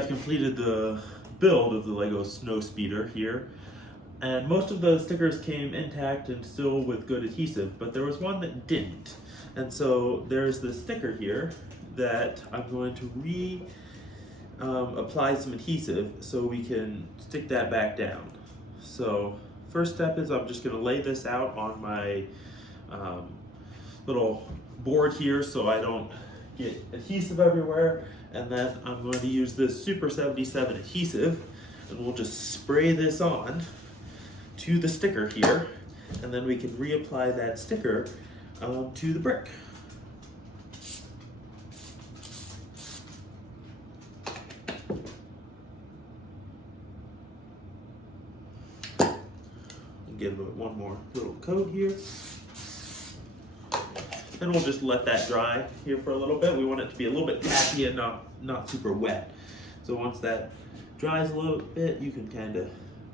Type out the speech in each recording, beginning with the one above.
I've completed the build of the Lego Snowspeeder here, and most of the stickers came intact and still with good adhesive, but there was one that didn't. And so there's this sticker here that I'm going to apply some adhesive so we can stick that back down. So first step is I'm just going to lay this out on my little board here so I don't get adhesive everywhere, and then I'm going to use this Super 77 adhesive and we'll just spray this on to the sticker here, and then we can reapply that sticker to the brick. Give it one more little coat here. And we'll just let that dry here for a little bit. We want it to be a little bit tacky and not super wet. So once that dries a little bit, you can kind of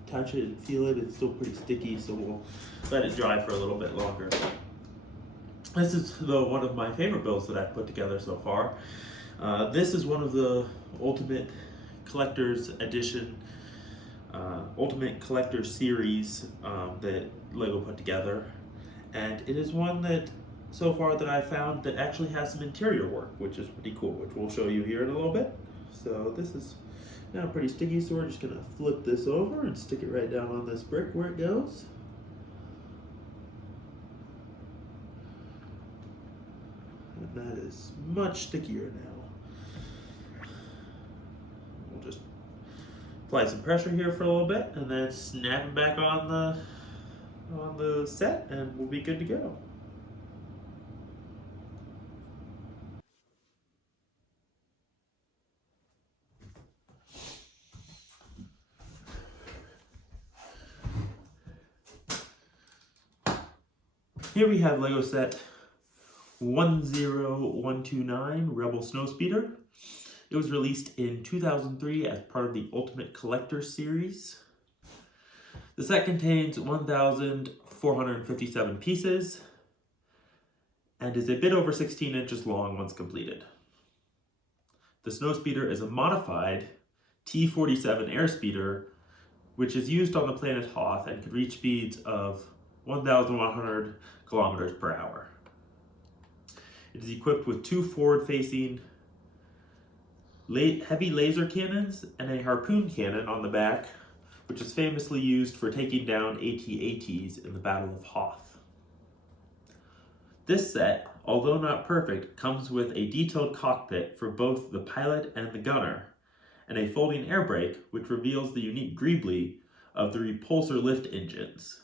touch it and feel it. It's still pretty sticky, so we'll let it dry for a little bit longer. This is one of my favorite builds that I've put together so far. This is one of the Ultimate Collector's Edition Ultimate Collector Series that Lego put together, and it is one that so far that I found that actually has some interior work, which is pretty cool, which we'll show you here in a little bit. So this is now pretty sticky, so we're just gonna flip this over and stick it right down on this brick where it goes. And that is much stickier now. We'll just apply some pressure here for a little bit and then snap it back on the set and we'll be good to go. Here we have Lego set 10129 Rebel Snowspeeder. It was released in 2003 as part of the Ultimate Collector series. The set contains 1,457 pieces and is a bit over 16 inches long once completed. The Snowspeeder is a modified T-47 airspeeder, which is used on the planet Hoth and can reach speeds of 1,100 kilometers per hour. It is equipped with two forward-facing heavy laser cannons and a harpoon cannon on the back, which is famously used for taking down AT-ATs in the Battle of Hoth. This set, although not perfect, comes with a detailed cockpit for both the pilot and the gunner, and a folding air brake, which reveals the unique greebly of the repulsor lift engines.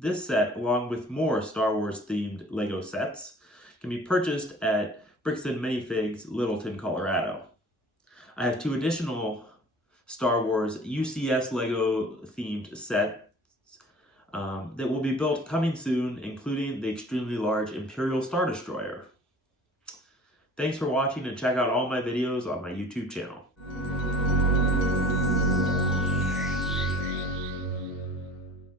This set, along with more Star Wars themed Lego sets, can be purchased at Bricks and Minifigs, Littleton, Colorado. I have two additional Star Wars UCS Lego themed sets that will be built coming soon, including the extremely large Imperial Star Destroyer. Thanks for watching, and check out all my videos on my YouTube channel.